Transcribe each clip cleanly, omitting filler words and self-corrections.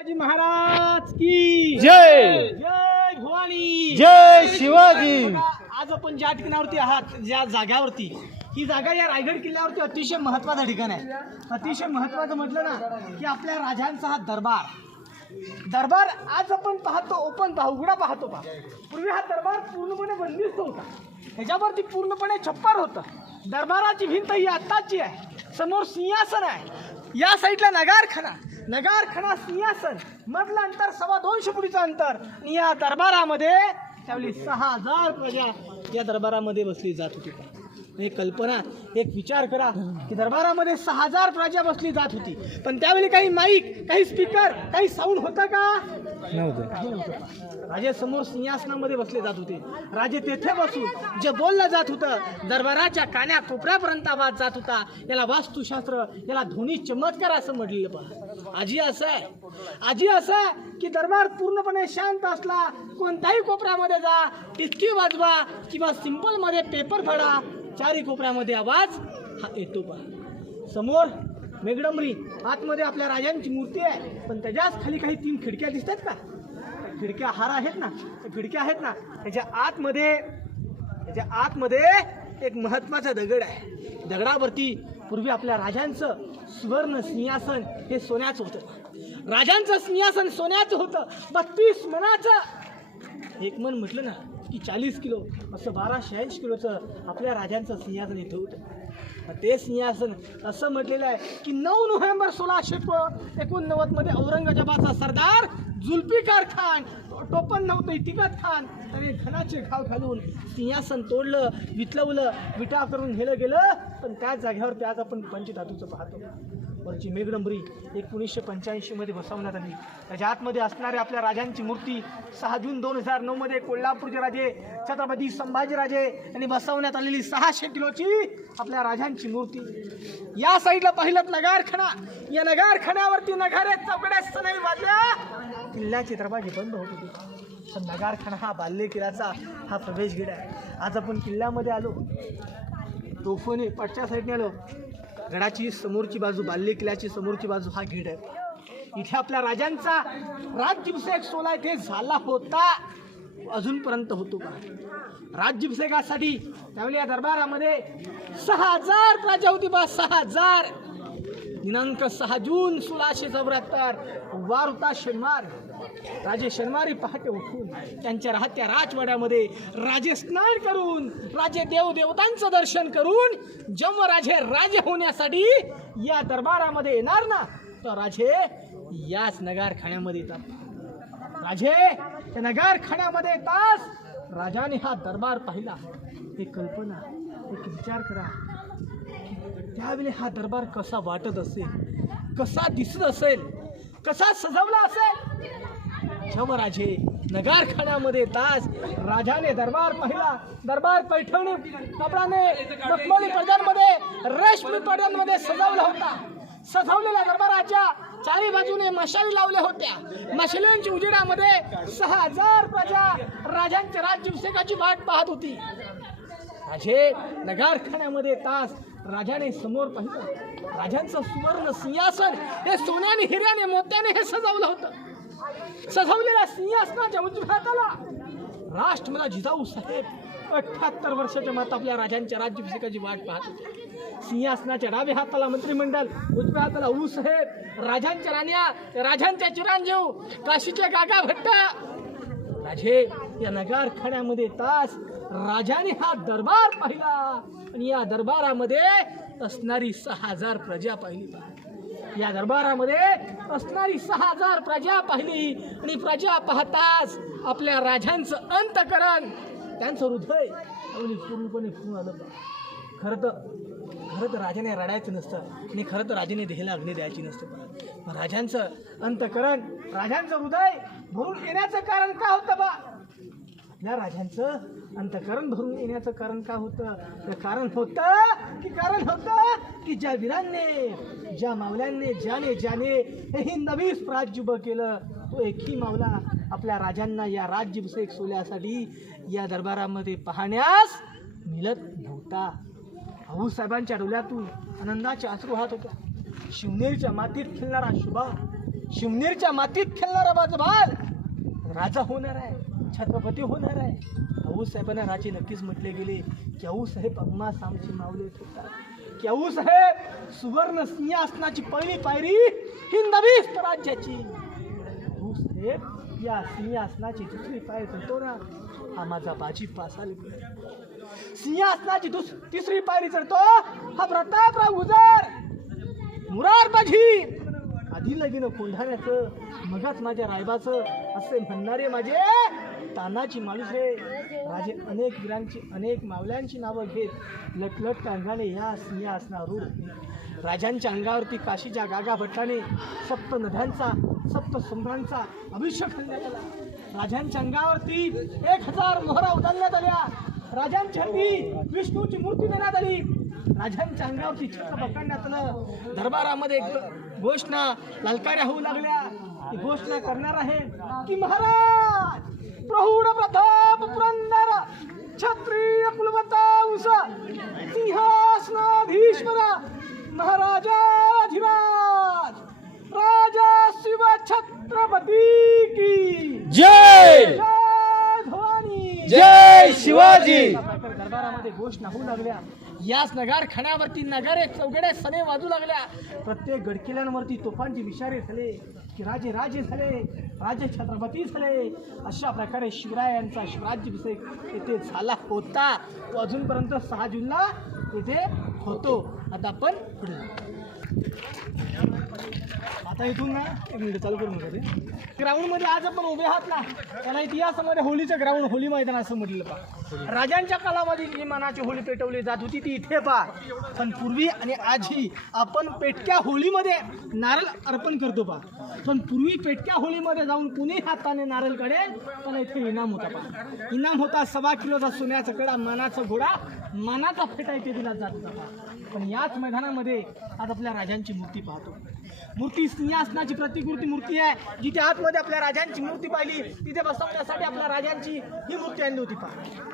शिवाजी महाराज की जय जय भवानी जय शिवाजी. बघा, आज आपण ज्या ठिकाणावरती आहात, ज्या जाग्यावरती, ही जागा या रायगड किल्ल्यावरती अतिशय महत्त्वाचं ठिकाण आहे. अतिशय महत्त्वाचं म्हटलं ना की आपल्या राजांचा हा दरबार आज आपण पाहतो, उघडा पाहतो पहा. पूर्वी हा दरबार पूर्णपणे बंदिस्त होता, ह्याच्यावरती पूर्णपणे छप्पर होतं. दरबाराची भिंत ही आत्ताची आहे. समोर सिंहासन आहे, या साईडला नगारखाना सिंहासन, मधलं अंतर 250 फुटीचं अंतर. आणि या दरबारामध्ये त्यावेळी 6000 प्रजा या दरबारामध्ये बसली जात होती. एक कल्पना, एक विचार करा की दरबारामध्ये 6000 प्रजा बसली जात होती. पण त्यावेळी काही माईक, काही स्पीकर, काही साऊंड होतं का? नव्हतं. राजे समोर सिंहासनामध्ये बसले जात होते. राजे तेथे बसून जे बोललं जात होतं दरबाराच्या कान्या कोपऱ्यापर्यंत आवाज जात होता. याला वास्तुशास्त्र, याला ध्वनी चमत्कार असं म्हटलेलं पहा. आजी असं आहे की दरबार पूर्णपणे शांत असला, कोणत्याही कोपऱ्यामध्ये जा, टिचकी वाजवा किंवा सिंपल मध्ये पेपर फाडा, चारी कोपऱ्यामध्ये आवाज हा येतो पहा. समोर मेघडंबरी, आतमध्ये आपल्या राजांची मूर्ती आहे, पण त्याच्याच खाली काही 3 खिडक्या दिसतात का? खिडक्या आहेत ना, त्याच्या आतमध्ये एक महत्वाचा दगड आहे. दगडावरती पूर्वी आपल्या राजांचं सुवर्ण सिंहासन हे सोन्याचं होतं. राजांचं सिंहासन सोन्याचं होतं, 32 मणाचं. एक मन म्हटलं ना की 40 किलो, असं 1280 किलोचं आपल्या राजांचं सिंहासन इथं होतं. ते सिंहासन असं म्हटलेलं आहे की 9 नोव्हेंबर 1689 मध्ये औरंगजेबाचा सरदार जुल्फिकार खान, टोपण नव्हतं इतिकत खान, त्याने धनाचे घाव घालून सिंहासन तोडलं, विटलवलं, विटा करून नेलं गेलं. पण त्याच जागेवरती आज आपण पंचधातूचं पाहतो. वरची मेघडंबरी 1985 मध्ये बसवण्यात आली. त्याच्या आतमध्ये असणाऱ्या आपल्या राजांची मूर्ती 6 जून 2009 मध्ये कोल्हापूरचे राजे छत्रपती संभाजीराजे यांनी बसवण्यात आलेली 600 किलोची आपल्या राजांची मूर्ती. या साईडला पाहिलं नगारखाना, या नगारखान्यावरती नगारे चौकड्या सनई वाजल्या, किल्ल्याचे दरवाजे बंद होत होते. पण नगारखाना हा बाल्य किल्ल्याचा हा प्रवेशगड आहे. आज आपण किल्ल्यामध्ये आलो, तोफने पटच्या साईडने आलो. गडाची समोरची बाजू, बाल्य किल्ल्याची समोरची बाजू हा गेट आहे. इथे आपल्या राजांचा राज्याभिषेक सोहळा इथे झाला होता, अजूनपर्यंत होतो का? राज्याभिषेकासाठी त्यावेळी या दरबारामध्ये 6000 प्रजा होती बा, 6000. दिनांक 6 जून 1674 वार होता शनिवार. राजे शनिवारी पहाटे उठून त्यांच्या राहत्या राजवाड्यामध्ये राजे स्नान करून, राजे देवदेवतांचं दर्शन करून, जेव्हा राजे होण्यासाठी या दरबारामध्ये येणार ना, तर राजे याच नगारखान्यामध्ये येतात. राजे त्या नगारखान्यामध्ये येतात. राजाने हा दरबार पाहिला. एक कल्पना, एक विचार करा, त्यावेळी हा दरबार कसा वाटत असेल, कसा दिसत असेल, कसा सजवला असेल. जेव्हा राजे नगारखान्यामध्ये येताच राजाने दरबार पाहिला. दरबार पैठणी कपड्याने, मखमली पडद्यांमध्ये, रेशमी पडद्यांमध्ये सजवला होता. सजवलेल्या दरबाराच्या चारी बाजूने मशाली लावल्या होत्या. मशालींच्या उजेडामध्ये 6000 प्रजा राजांच्या राज्याभिषेकाची वाट पाहत होती. राजे नगारखान्यामध्ये येताच राजाने समोर पाहिलं, राजांचं सुवर्ण सिंहासन हे सोन्याने, हिऱ्याने, मोत्याने हे सजवलं होतं. सजवलेल्या सिंहासनाच्या उजव्या हाताला राष्ट्रमाता जिजाऊ साहेब 78 वर्षाच्या माता आपल्या राजांच्या राज्याभिषेकाची वाट पाहत होते. सिंहासनाच्या डाव्या हाताला मंत्रिमंडळ, उजव्या हाताला उलू साहेब, राजांच्या राण्या, राजांच्या चिरांजीव, काशीचे काका भट्ट. राजे या नगारखान्यामध्ये तास राजाने हा दरबार पाहिला आणि या दरबारामध्ये असणारी 6000 प्रजा पाहिली. या दरबारामध्ये असणारी 6000 प्रजा पाहिली आणि प्रजा पाहताच आपल्या राजांचं अंतकरण, त्यांचं हृदय पूर्णपणे फुलून आलं. खरं तर राजाने रडायचं नसतं आणि खरं तर राजाने देहाला अग्नी द्यायची नसतं. राजांचं अंतकरण, राजांचं हृदय भरून येण्याचं कारण का होतं बा? या राजांचं अंतकरण भरून येण्याचं कारण का होतं? कारण होतं की ज्या वीरांनी, ज्या मावल्यांनी, ज्याने हे हिंदवी राज्य उभं केलं, तो एकही मावला आपल्या राजांना या राज्याभिषेक सोहळ्यासाठी या दरबारामध्ये पाहण्यास मिळत नव्हता. भाऊसाहेबांच्या डोळ्यातून आनंदाचे अश्रू वाहत होत्या. शिवनेरीच्या मातीत खेळणारा शुभा शिवनेरच्या मातीत खेळणारा बाल राजा होणार आहे, छत्रपती होणार आहे. आऊसाहेबांना राजे नक्कीच म्हटले गेले की आऊसाहेब अम्मासामची माऊली होतात, की आऊसाहेब सुवर्ण सिंहासनाची पहिली पायरी हिंदवी स्वराज्याची. आऊसाहेब या सिंहासनाची दुसरी पायरी चढतो ना, हा माझा बाजी पासाली. सिंहासनाची तिसरी पायरी चढतो हा प्रतापराव गुजर मुरारबाजी. आधी लगीन कोंढाण्याचं मगच माझ्या रायबाचं असे म्हणणारे माझे तानाची माणूस रे. राजे अनेक वीरांची अनेक मावल्यांची नावं घेत लटलट अंगाने या सिंहासनावर राजांच्या अंगावरती काशीच्या गागा भट्टाने सप्त नद्यांचा सप्त समुद्रांचा अभिषेक करण्यात आला. राजांच्या अंगावरती 1000 मोहरा उचलण्यात आल्या. राजांच्या हाती विष्णूची मूर्ती देण्यात आली. राजांच्या अंगावरती छत्र पकडण्यात आलं. दरबारामध्ये घोषणा ललकाऱ्या होऊ लागल्या. ती घोषणा करणार आहे की महाराज प्रौढ प्रताप पुरंदर क्षत्रिय कुलवंश सिंहासनाधीश्वर महाराजाधिराज राजा शिव छत्रपती की जय. जय भवानी जय शिवाजी. दरबारामध्ये घोषणा होऊ लागल्या. याच नगारखान्यावरती नगारे चौघडे सने वाजू लागल्या. प्रत्येक गडकिल्ल्यांवरती तोफांचे विचारे झाले की राजे राजे झाले, राजे छत्रपती झाले. अशा प्रकारे शिवरायांचा शिवराज्याभिषेक येथे झाला होता. तो अजूनपर्यंत 6 जूनला येथे होतो. आता आपण पुढे आता इथून ना 1 मिनिट चालू करून नका ते. ग्राउंडमध्ये आज आपण उभे आहात ना, त्याला इतिहासामध्ये होलीचं ग्राउंड होली मैदान असं म्हटलं पा. राजांच्या काळामध्ये जी मनाची होळी पेटवली जात होती ती इथे पा. पण पूर्वी आणि आजही आपण पेटक्या होळीमध्ये नारळ अर्पण करतो पा. पण पूर्वी पेटक्या होळीमध्ये जाऊन कुणी हाताने नारळ काढेल त्याला इथे इनाम होता पा. इनाम होता 1.25 किलोचा सोन्याचा कडा, मानाचा घोडा, मानाचा फेटा इथे दिला जात होता पा. पण याच मैदानामध्ये आज आपल्या राजांची मूर्ती पाहतो. मूर्ती सिंहासनाची प्रतिकृती मूर्ती आहे. जिथे आतमध्ये आपल्या राजांची मूर्ती पाहिली तिथे बसवण्यासाठी आपल्या राजांची ही मूर्ती आणली होती पा.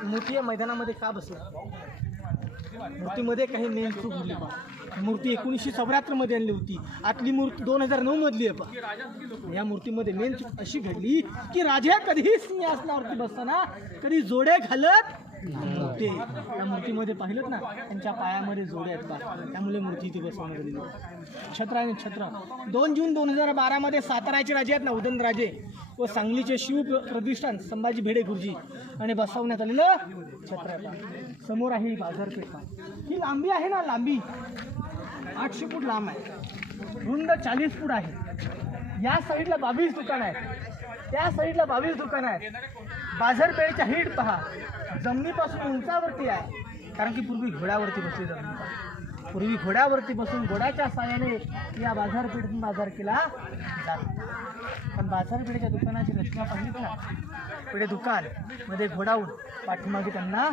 मूर्ती या मैदानामध्ये का बसली? मूर्तीमध्ये काही मेन चूक घडली पा. मूर्ती 1974 मध्ये आणली होती. आतली मूर्ती 2009 मधली आहे पा. या मूर्तीमध्ये मेन चूक अशी घडली की राजा कधीही सिंहासनावरती बसताना कधी जोडे घालत नव्हते. त्या मूर्तीमध्ये पाहिलं ना, त्यांच्या पायामध्ये जोडे आहेत पा. त्यामुळे मूर्ती इथे बसवण्यात आलेली. छत्र आणि छत्र 2 जून 2012 मध्ये साताराचे राजे आहेत ना उदयनराजे व सांगलीचे शिव प्रतिष्ठान संभाजी भिडे गुरुजी आणि बसवण्यात आलेलं छत्र आहे पा. समोर आहे ही बाजारपेठ पा. ही लांबी आहे ना, लांबी 800 फूट लांब आहे, रुंद 40 फूट आहे. या साईडला 22 दुकान आहेत, त्या साईडला 22 दुकान आहेत. बाजारपेठच्या हिट पहा, जमिनीपासून उंचावरती आहे. कारण की पूर्वी घोड्यावरती बसली जात. पूर्वी घोड्यावरती बसून घोड्याच्या साहाय्याने या बाजारपेठेतून बाजार केला जात. पण बाजारपेठेच्या दुकानाची रचना पाहिली ना, पुढे दुकान मध्ये घोडाऊन, पाठीमागे त्यांना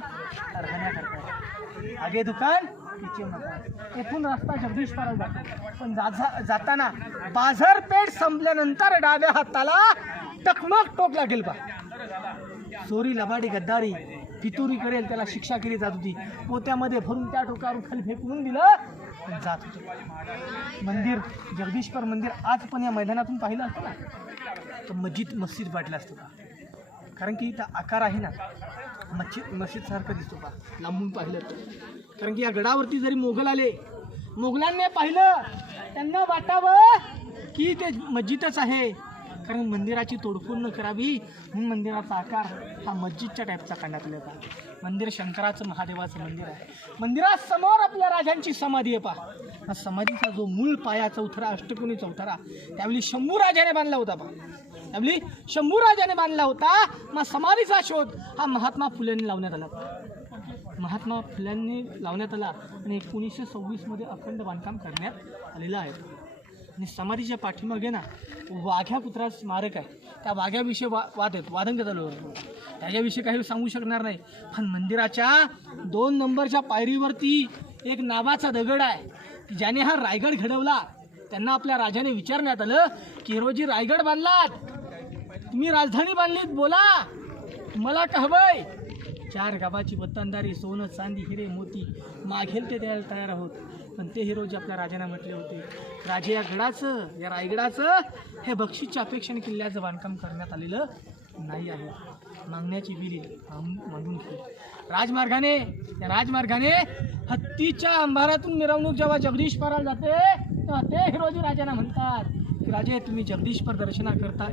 राहण्या करतात. आगे दुकान तिचे मकान. येथून रस्ता जगदीशपारा जातो. पण जाताना बाजारपेठ संपल्यानंतर डाव्या हाताला टकमक टोक लागेल बा. चोरी लबाडी गद्दारी फितुरी करेल त्याला शिक्षा केली जात होती. पोत्यामध्ये भरून त्या टोकावरून खाली फेकून दिलं जात होतं. मंदिर जगदीशपर मंदिर आज पण या मैदानातून पाहिलं असतं ना तर मस्जिद वाटलं असतं का. कारण की इथं आकार आहे ना मस्जिद सारखं दिसतो का लांबून पाहिलं तर. कारण की या गडावरती जरी मोगल आले, मोगलांनी पाहिलं त्यांना वाटावं की ते मस्जिदच आहे. कारण मंदिराची तोडफोड न करावी म्हणून मंदिराचा आकार हा मस्जिदच्या टाईपचा करण्यात आला होता. मंदिर शंकराचं महादेवाचं मंदिर आहे. मंदिरात समोर आपल्या राजांची समाधी आहे पहा. हा समाधीचा जो मूळ पाया चौथरा, अष्टकोनी चौथरा त्यावेळी शंभूराजाने बांधला होता पहा. त्यावेळी शंभूराजाने बांधला होता. मग समाधीचा शोध हा महात्मा फुलेंनी लावण्यात आला. महात्मा फुल्यांनी लावण्यात आला आणि 1926 मध्ये अखंड बांधकाम करण्यात आलेलं आहे. आणि समाधीच्या पाठीमागे ना वाघ्या पुत्रा स्मारक आहे. त्या वाघ्याविषयी वादंग चालू होतं. त्याच्याविषयी काही सांगू शकणार नाही. पण मंदिराच्या 2 नंबरच्या पायरीवरती एक नावाचा दगड आहे की ज्याने हा रायगड घडवला. त्यांना आपल्या राजाने विचारण्यात आलं की रोजी रायगड बांधलात, तुम्ही राजधानी बांधलीत, बोला मला का हवंय. 4 गावाची वतनदारी, सोनं चांदी हिरे मोती मागेल ते द्यायला तयार आहोत. पण ते हे रोजी आपल्या राजाने म्हटले होते, राजे या गडाचं, या रायगडाचं हे बक्षीसच्या अपेक्षेने किल्ल्याचं बांधकाम करण्यात आलेलं नाही आहे. मागण्याची बिल मागून घे. राजमार्गाने, या राजमार्गाने हत्तीच्या अंबारातून मिरवणूक जेव्हा जगदीशपराला जाते तेव्हा ते हे रोजी राजांना म्हणतात की राजे तुम्ही जगदीशपर दर्शनाकरता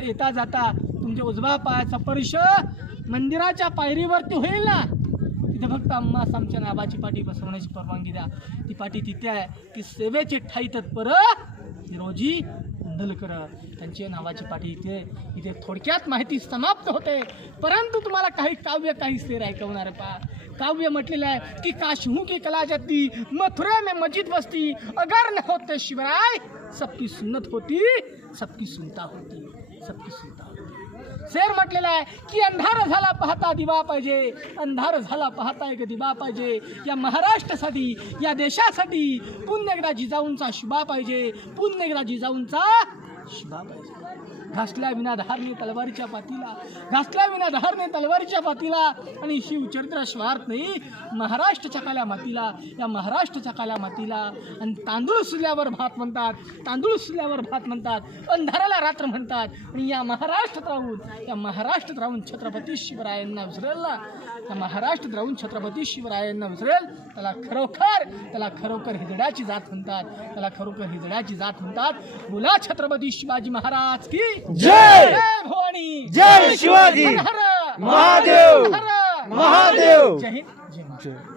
येता जाता तुमच्या उजवा पायाचा स्पर्श मंदिराच्या पायरीवरती होईल ना, तिथे फक्त आम्हास आमच्या नावाची पाटी बसवण्याची परवानगी द्या. ती पाटी तिथे आहे, ती सेवेची ठाई तत्पर रोजी धनकर त्यांच्या नावाची पाटी इथे थोडक्यात माहिती समाप्त होते. परंतु तुम्हाला काही काव्य काही शेर ऐकवणार पा. काव्य म्हटलेलं आहे की काशहू की कला जाती मथुरे में मस्जिद बसती, अगर न होते शिवराय सबकी सुन्नत होती, सबकी सुनता होती. शेर म्हटलेला आहे की अंधार झाला पाहता दिवा पाहिजे, अंधार झाला पाहता एक दिवा पाहिजे. या महाराष्ट्रासाठी, या देशासाठी पुन्हा एकदा जिजाऊंचा शुभा पाहिजे, पुन्हा एकदा जिजाऊंचा शुभा पाहिजे. घासल्या विना धारणे तलवारीच्या पातीला आणि शिवचरित्र स्वार्थ नाही महाराष्ट्राच्या काल्या मातीला, या महाराष्ट्राच्या काल्या मातीला. आणि तांदूळ सुल्यावर भात म्हणतात, अंधाराला रात्र म्हणतात. आणि या महाराष्ट्रात राहून छत्रपती शिवरायांना विसरेल, त्याला खरोखर हिजड्याची जात म्हणतात. बोला छत्रपती शिवाजी महाराज की जय. भवानी, जय शिवाजी. हर हर महादेव. हर हर महादेव. जय हिंद, जय महाराष्ट्र.